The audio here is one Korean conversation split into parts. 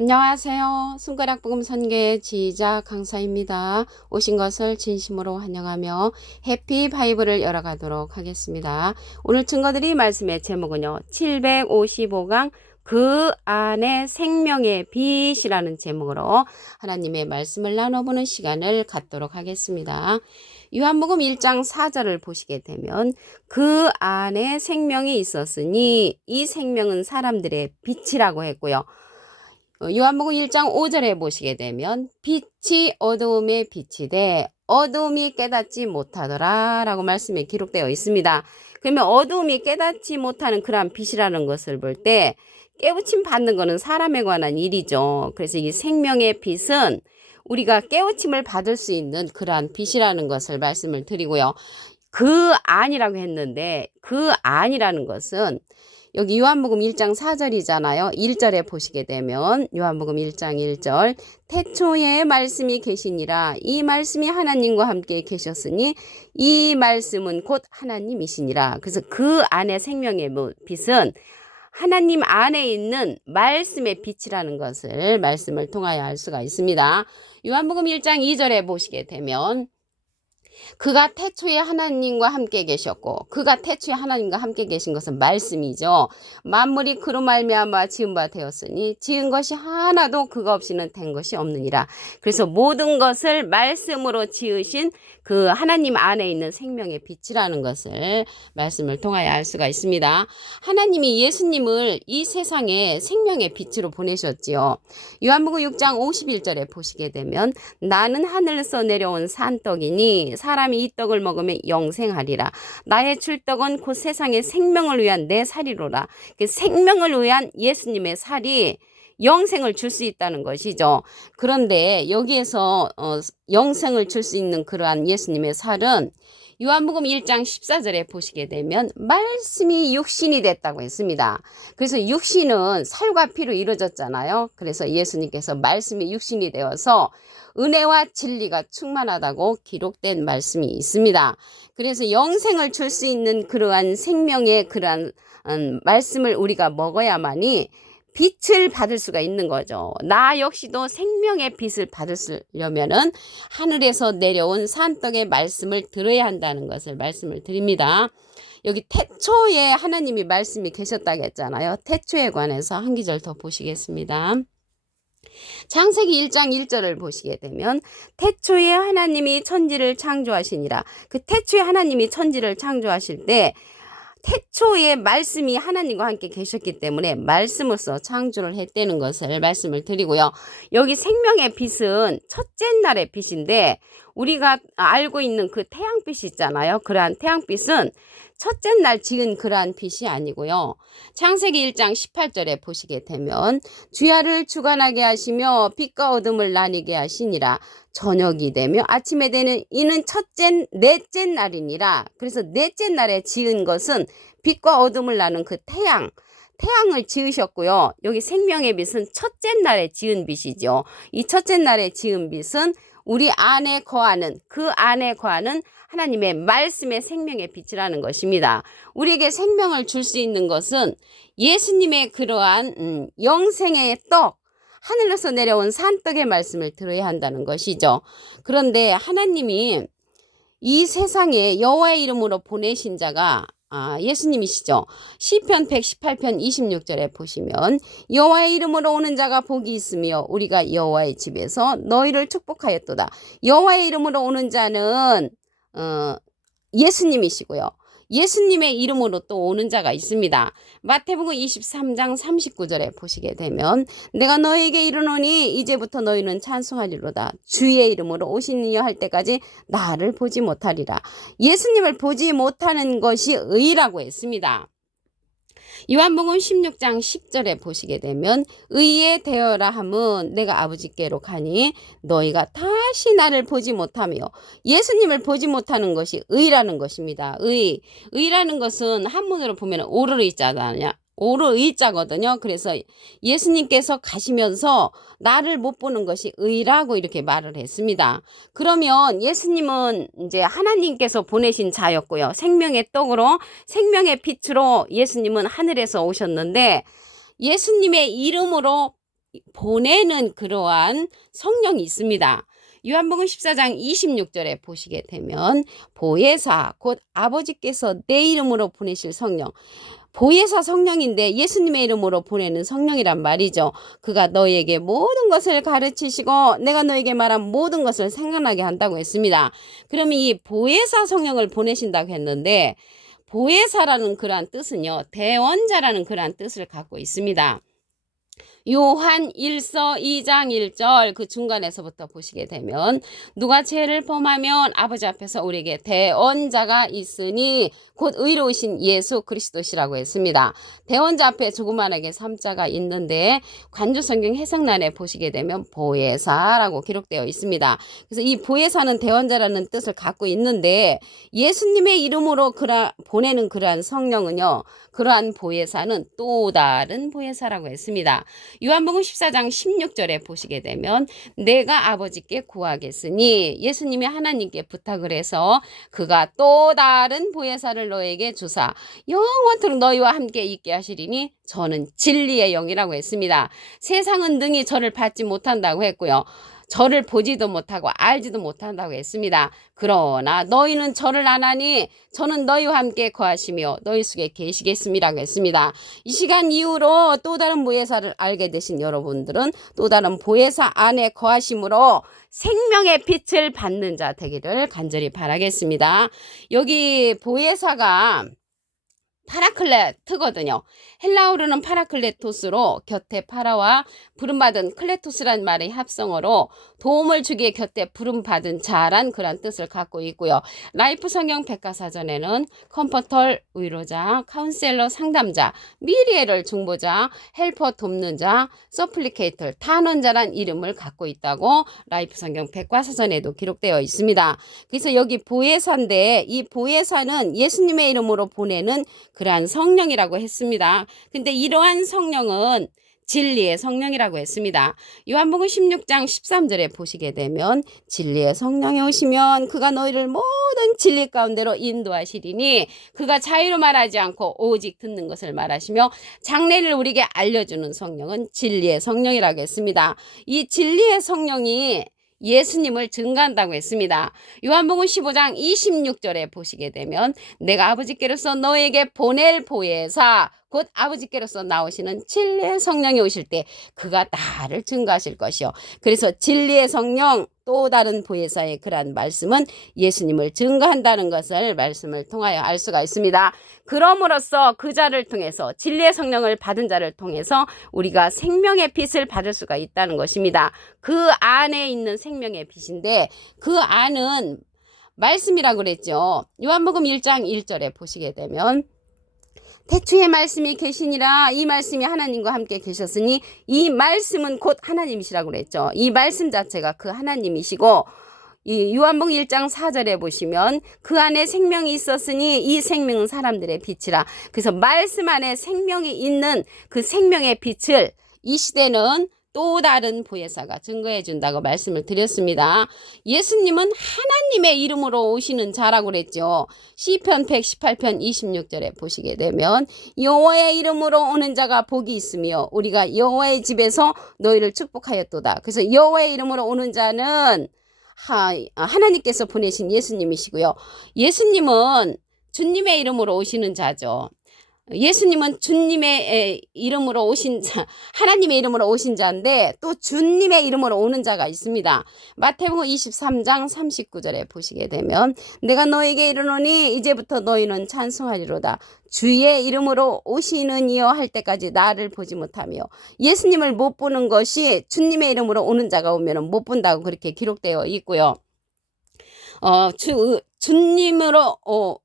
안녕하세요. 손가락 복음 선교의 지휘자 강사입니다. 오신 것을 진심으로 환영하며 해피 바이블을 열어가도록 하겠습니다. 오늘 증거드릴 말씀의 제목은요. 755강 그 안에 생명의 빛이라는 제목으로 하나님의 말씀을 나눠보는 시간을 갖도록 하겠습니다. 요한복음 1장 4절을 보시게 되면 그 안에 생명이 있었으니 이 생명은 사람들의 빛이라고 했고요. 요한복음 1장 5절에 보시게 되면 빛이 어두움에 빛이 돼 어두움이 깨닫지 못하더라 라고 말씀에 기록되어 있습니다. 그러면 어두움이 깨닫지 못하는 그러한 빛이라는 것을 볼 때 깨우침 받는 것은 사람에 관한 일이죠. 그래서 이 생명의 빛은 우리가 깨우침을 받을 수 있는 그러한 빛이라는 것을 말씀을 드리고요. 그 안이라고 했는데 그 안이라는 것은 여기 요한복음 1장 4절이잖아요. 1절에 보시게 되면 요한복음 1장 1절 태초에 말씀이 계시니라 이 말씀이 하나님과 함께 계셨으니 이 말씀은 곧 하나님이시니라. 그래서 그 안에 생명의 빛은 하나님 안에 있는 말씀의 빛이라는 것을 말씀을 통하여 알 수가 있습니다. 요한복음 1장 2절에 보시게 되면 그가 태초에 하나님과 함께 계셨고 그가 태초에 하나님과 함께 계신 것은 말씀이죠. 만물이 그로 말미암아 지은 바 되었으니 지은 것이 하나도 그가 없이는 된 것이 없느니라. 그래서 모든 것을 말씀으로 지으신 그 하나님 안에 있는 생명의 빛이라는 것을 말씀을 통하여 알 수가 있습니다. 하나님이 예수님을 이 세상에 생명의 빛으로 보내셨지요. 요한복음 6장 51절에 보시게 되면 나는 하늘에서 내려온 산떡이니 사람이 이 떡을 먹으면 영생하리라. 나의 출떡은 곧 세상의 생명을 위한 내 살이로라. 그 생명을 위한 예수님의 살이 영생을 줄 수 있다는 것이죠. 그런데 여기에서 영생을 줄 수 있는 그러한 예수님의 살은 요한복음 1장 14절에 보시게 되면 말씀이 육신이 됐다고 했습니다. 그래서 육신은 살과 피로 이루어졌잖아요. 그래서 예수님께서 말씀이 육신이 되어서 은혜와 진리가 충만하다고 기록된 말씀이 있습니다. 그래서 영생을 줄 수 있는 그러한 생명의 그러한 말씀을 우리가 먹어야만이 빛을 받을 수가 있는 거죠. 나 역시도 생명의 빛을 받으려면은 하늘에서 내려온 산떡의 말씀을 들어야 한다는 것을 말씀을 드립니다. 여기 태초에 하나님이 말씀이 계셨다고 했잖아요. 태초에 관해서 한 기절 더 보시겠습니다. 창세기 1장 1절을 보시게 되면 태초에 하나님이 천지를 창조하시니라. 그 태초에 하나님이 천지를 창조하실 때 태초에 말씀이 하나님과 함께 계셨기 때문에 말씀으로서 창조를 했다는 것을 말씀을 드리고요. 여기 생명의 빛은 첫째 날의 빛인데 우리가 알고 있는 그 태양빛이 있잖아요. 그러한 태양빛은 첫째 날 지은 그러한 빛이 아니고요. 창세기 1장 18절에 보시게 되면 주야를 주관하게 하시며 빛과 어둠을 나뉘게 하시니라. 저녁이 되며 아침에 되는 이는 넷째 날이니라. 그래서 넷째 날에 지은 것은 빛과 어둠을 나눈 그 태양을 지으셨고요. 여기 생명의 빛은 첫째 날에 지은 빛이죠. 이 첫째 날에 지은 빛은 우리 안에 거하는 그 안에 거하는 하나님의 말씀의 생명의 빛이라는 것입니다. 우리에게 생명을 줄 수 있는 것은 예수님의 그러한 영생의 떡 하늘에서 내려온 산떡의 말씀을 들어야 한다는 것이죠. 그런데 하나님이 이 세상에 여호와의 이름으로 보내신 자가 예수님이시죠. 시편 118편 26절에 보시면 여호와의 이름으로 오는 자가 복이 있으며 우리가 여호와의 집에서 너희를 축복하였도다. 여호와의 이름으로 오는 자는 예수님이시고요. 예수님의 이름으로 또 오는 자가 있습니다. 마태복음 23장 39절에 보시게 되면 내가 너희에게 이르노니 이제부터 너희는 찬송하리로다. 주의 이름으로 오시니여 할 때까지 나를 보지 못하리라. 예수님을 보지 못하는 것이 의라고 했습니다. 요한복음 16장 10절에 보시게 되면 의에 되어라 함은 내가 아버지께로 가니 너희가 다시 나를 보지 못하며 예수님을 보지 못하는 것이 의라는 것입니다. 의라는 것은 한문으로 보면 오르의자잖아요. 오르의자거든요. 그래서 예수님께서 가시면서 나를 못 보는 것이 의라고 이렇게 말을 했습니다. 그러면 예수님은 이제 하나님께서 보내신 자였고요. 생명의 떡으로 생명의 빛으로 예수님은 하늘에서 오셨는데 예수님의 이름으로 보내는 그러한 성령이 있습니다. 요한복음 14장 26절에 보시게 되면 보혜사 곧 아버지께서 내 이름으로 보내실 성령, 보혜사 성령인데 예수님의 이름으로 보내는 성령이란 말이죠. 그가 너희에게 모든 것을 가르치시고 내가 너에게 말한 모든 것을 생각나게 한다고 했습니다. 그러면 이 보혜사 성령을 보내신다고 했는데 보혜사라는 그러한 뜻은요, 대원자라는 그러한 뜻을 갖고 있습니다. 요한 1서 2장 1절 그 중간에서부터 보시게 되면 누가 죄를 범하면 아버지 앞에서 우리에게 대언자가 있으니 곧 의로우신 예수 그리스도시라고 했습니다. 대언자 앞에 조그만하게 3자가 있는데 관조성경 해석란에 보시게 되면 보혜사라고 기록되어 있습니다. 그래서 이 보혜사는 대언자라는 뜻을 갖고 있는데 예수님의 이름으로 보내는 그러한 성령은요, 그러한 보혜사는 또 다른 보혜사라고 했습니다. 요한복음 14장 16절에 보시게 되면 내가 아버지께 구하겠으니 예수님이 하나님께 부탁을 해서 그가 또 다른 보혜사를 너에게 주사 영원토록 너희와 함께 있게 하시리니 저는 진리의 영이라고 했습니다. 세상은 능히 저를 받지 못한다고 했고요. 저를 보지도 못하고 알지도 못한다고 했습니다. 그러나 너희는 저를 아나니 저는 너희와 함께 거하시며 너희 속에 계시겠음이라고 했습니다. 이 시간 이후로 또 다른 보혜사를 알게 되신 여러분들은 또 다른 보혜사 안에 거하심으로 생명의 빛을 받는 자 되기를 간절히 바라겠습니다. 여기 보혜사가 파라클레트거든요. 헬라어로는 파라클레토스로 곁에 파라와 부름받은 클레토스란 말의 합성어로 도움을 주기에 곁에 부름받은 자란 그런 뜻을 갖고 있고요. 라이프 성경 백과사전에는 컴포터 위로자, 카운셀러 상담자, 미리에를 중보자, 헬퍼 돕는 자, 서플리케이터 탄원자란 이름을 갖고 있다고 라이프 성경 백과사전에도 기록되어 있습니다. 그래서 여기 보혜사인데 이 보혜사는 예수님의 이름으로 보내는 그러한 성령이라고 했습니다. 근데 이러한 성령은 진리의 성령이라고 했습니다. 요한복음 16장 13절에 보시게 되면 진리의 성령이 오시면 그가 너희를 모든 진리 가운데로 인도하시리니 그가 자유로 말하지 않고 오직 듣는 것을 말하시며 장래를 우리에게 알려주는 성령은 진리의 성령이라고 했습니다. 이 진리의 성령이 예수님을 증거한다고 했습니다. 요한복음 15장 26절에 보시게 되면 내가 아버지께로서 너에게 보낼 보혜사 곧 아버지께로서 나오시는 진리의 성령이 오실 때 그가 나를 증거하실 것이요. 그래서 진리의 성령 또 다른 보혜사의 그러한 말씀은 예수님을 증거한다는 것을 말씀을 통하여 알 수가 있습니다. 그럼으로써 그 자를 통해서 진리의 성령을 받은 자를 통해서 우리가 생명의 빛을 받을 수가 있다는 것입니다. 그 안에 있는 생명의 빛인데 그 안은 말씀이라고 그랬죠. 요한복음 1장 1절에 보시게 되면 태초에 말씀이 계시니라 이 말씀이 하나님과 함께 계셨으니 이 말씀은 곧 하나님이시라고 그랬죠. 이 말씀 자체가 그 하나님이시고 이 요한복음 1장 4절에 보시면 그 안에 생명이 있었으니 이 생명은 사람들의 빛이라. 그래서 말씀 안에 생명이 있는 그 생명의 빛을 이 시대는 또 다른 보혜사가 증거해 준다고 말씀을 드렸습니다. 예수님은 하나님의 이름으로 오시는 자라고 그랬죠. 시편 118편 26절에 보시게 되면 여호와의 이름으로 오는 자가 복이 있으며 우리가 여호와의 집에서 너희를 축복하였도다. 그래서 여호와의 이름으로 오는 자는 하나님께서 보내신 예수님이시고요. 예수님은 주님의 이름으로 오시는 자죠. 예수님은 주님의 이름으로 오신 자, 하나님의 이름으로 오신 자인데 또 주님의 이름으로 오는 자가 있습니다. 마태복음 23장 39절에 보시게 되면 내가 너에게 이르노니 이제부터 너희는 찬송하리로다. 주의 이름으로 오시는 이여 할 때까지 나를 보지 못하며 예수님을 못 보는 것이 주님의 이름으로 오는 자가 오면 못 본다고 그렇게 기록되어 있고요. 주님으로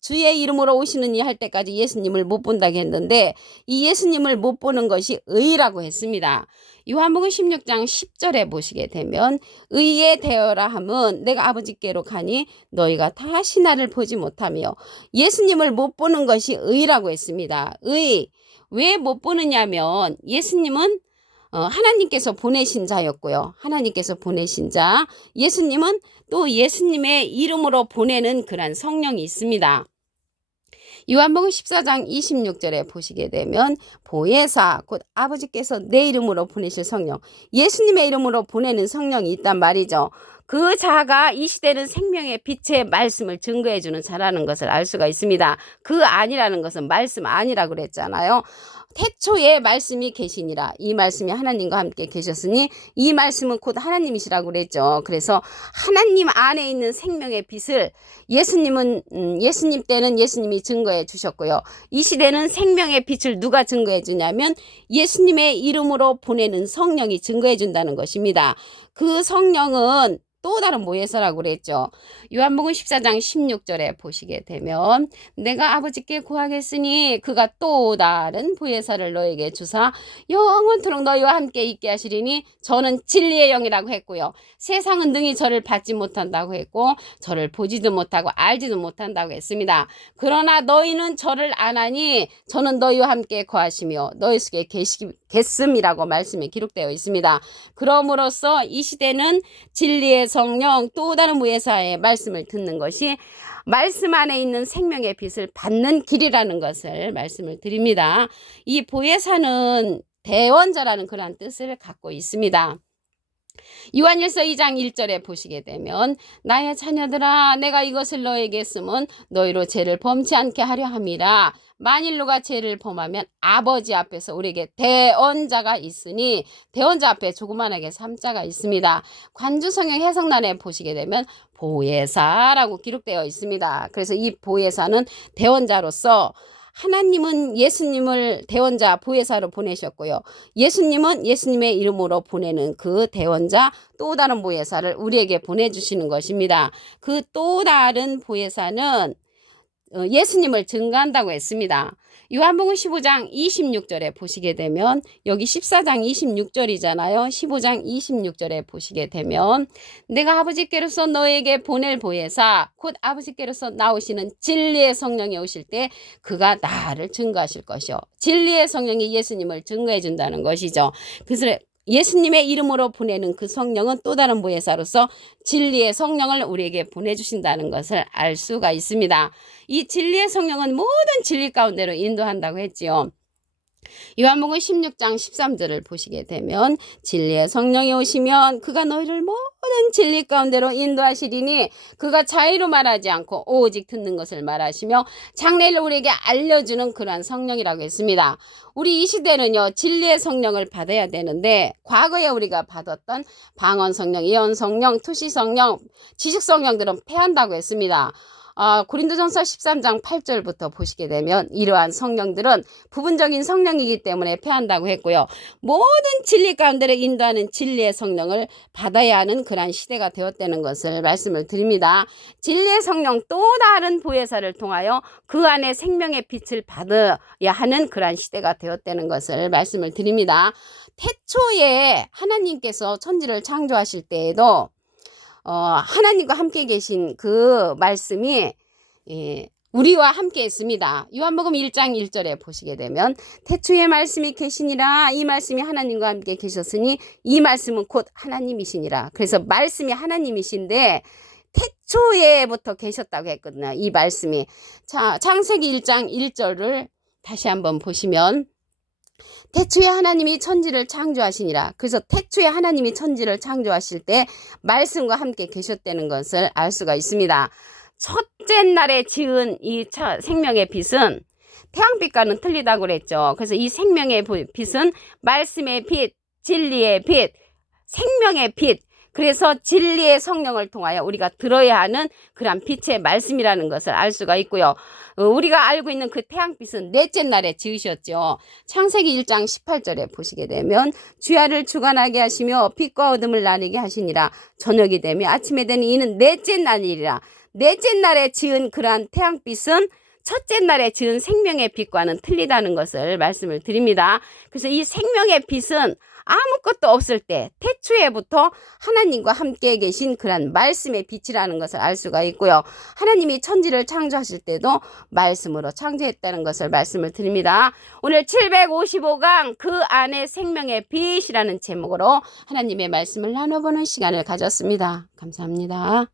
주의 이름으로 오시는 이 할 때까지 예수님을 못 본다고 했는데 이 예수님을 못 보는 것이 의라고 했습니다. 요한복음 16장 10절에 보시게 되면 의에 대하라 함은 내가 아버지께로 가니 너희가 다시 나를 보지 못하며 예수님을 못 보는 것이 의라고 했습니다. 의. 왜 못 보느냐면 예수님은 하나님께서 보내신 자였고요. 하나님께서 보내신 자. 예수님은 또 예수님의 이름으로 보내는 그런 성령이 있습니다. 요한복음 14장 26절에 보시게 되면 보혜사 곧 아버지께서 내 이름으로 보내실 성령, 예수님의 이름으로 보내는 성령이 있단 말이죠. 그 자가 이 시대는 생명의 빛의 말씀을 증거해 주는 자라는 것을 알 수가 있습니다. 그 아니라는 것은 말씀 아니라고 그랬잖아요. 태초에 말씀이 계시니라. 이 말씀이 하나님과 함께 계셨으니 이 말씀은 곧 하나님이시라고 그랬죠. 그래서 하나님 안에 있는 생명의 빛을 예수님 때는 예수님이 증거해 주셨고요. 이 시대는 생명의 빛을 누가 증거해 주냐면 예수님의 이름으로 보내는 성령이 증거해 준다는 것입니다. 그 성령은 또 다른 보혜사라고 그랬죠. 요한복음 14장 16절에 보시게 되면 내가 아버지께 구하겠으니 그가 또 다른 보혜사를 너에게 주사 영원토록 너희와 함께 있게 하시리니 저는 진리의 영이라고 했고요. 세상은 능히 저를 받지 못한다고 했고 저를 보지도 못하고 알지도 못한다고 했습니다. 그러나 너희는 저를 아나니 저는 너희와 함께 거하시며 너희 속에 계시겠음이라고 말씀이 기록되어 있습니다. 그러므로써 이 시대는 진리의 성령 또 다른 보혜사의 말씀을 듣는 것이 말씀 안에 있는 생명의 빛을 받는 길이라는 것을 말씀을 드립니다. 이 보혜사는 대원자라는 그러한 뜻을 갖고 있습니다. 요한일서 2장 1절에 보시게 되면 나의 자녀들아 내가 이것을 너에게 쓰면 너희로 죄를 범치 않게 하려 함이라. 만일 누가 죄를 범하면 아버지 앞에서 우리에게 대언자가 있으니 대언자 앞에 조그만하게 3자가 있습니다. 관주성경 해석란에 보시게 되면 보혜사라고 기록되어 있습니다. 그래서 이 보혜사는 대언자로서 하나님은 예수님을 대원자 보혜사로 보내셨고요. 예수님은 예수님의 이름으로 보내는 그 대원자 또 다른 보혜사를 우리에게 보내주시는 것입니다. 그 또 다른 보혜사는 예수님을 증거한다고 했습니다. 요한복음 15장 26절에 보시게 되면 여기 14장 26절이잖아요. 15장 26절에 보시게 되면 내가 아버지께로서 너에게 보낼 보혜사 곧 아버지께로서 나오시는 진리의 성령이 오실 때 그가 나를 증거하실 것이요. 진리의 성령이 예수님을 증거해 준다는 것이죠. 그래서 예수님의 이름으로 보내는 그 성령은 또 다른 보혜사로서 진리의 성령을 우리에게 보내주신다는 것을 알 수가 있습니다. 이 진리의 성령은 모든 진리 가운데로 인도한다고 했지요. 요한복음 16장 13절을 보시게 되면 진리의 성령이 오시면 그가 너희를 모든 진리 가운데로 인도하시리니 그가 자의로 말하지 않고 오직 듣는 것을 말하시며 장래를 우리에게 알려주는 그러한 성령이라고 했습니다. 우리 이 시대는요 진리의 성령을 받아야 되는데 과거에 우리가 받았던 방언 성령, 예언 성령, 투시 성령, 지식 성령들은 패한다고 했습니다. 고린도전서 13장 8절부터 보시게 되면 이러한 성령들은 부분적인 성령이기 때문에 패한다고 했고요. 모든 진리 가운데를 인도하는 진리의 성령을 받아야 하는 그러한 시대가 되었다는 것을 말씀을 드립니다. 진리의 성령 또 다른 보혜사를 통하여 그 안에 생명의 빛을 받아야 하는 그러한 시대가 되었다는 것을 말씀을 드립니다. 태초에 하나님께서 천지를 창조하실 때에도 하나님과 함께 계신 그 말씀이 우리와 함께 있습니다. 요한복음 1장 1절에 보시게 되면 태초에 말씀이 계시니라 이 말씀이 하나님과 함께 계셨으니 이 말씀은 곧 하나님이시니라. 그래서 말씀이 하나님이신데 태초에부터 계셨다고 했거든요. 이 말씀이. 자, 창세기 1장 1절을 다시 한번 보시면 태초에 하나님이 천지를 창조하시니라. 그래서 태초에 하나님이 천지를 창조하실 때 말씀과 함께 계셨다는 것을 알 수가 있습니다. 첫째 날에 지은 이 생명의 빛은 태양빛과는 틀리다고 그랬죠. 그래서 이 생명의 빛은 말씀의 빛, 진리의 빛, 생명의 빛, 그래서 진리의 성령을 통하여 우리가 들어야 하는 그런 빛의 말씀이라는 것을 알 수가 있고요. 우리가 알고 있는 그 태양빛은 넷째 날에 지으셨죠. 창세기 1장 18절에 보시게 되면 주야를 주관하게 하시며 빛과 어둠을 나누게 하시니라. 저녁이 되며 아침에 되니 이는 넷째 날이라. 넷째 날에 지은 그러한 태양빛은 첫째 날에 지은 생명의 빛과는 틀리다는 것을 말씀을 드립니다. 그래서 이 생명의 빛은 아무것도 없을 때 태초에부터 하나님과 함께 계신 그런 말씀의 빛이라는 것을 알 수가 있고요. 하나님이 천지를 창조하실 때도 말씀으로 창조했다는 것을 말씀을 드립니다. 오늘 755강 그 안에 생명의 빛이라는 제목으로 하나님의 말씀을 나눠보는 시간을 가졌습니다. 감사합니다.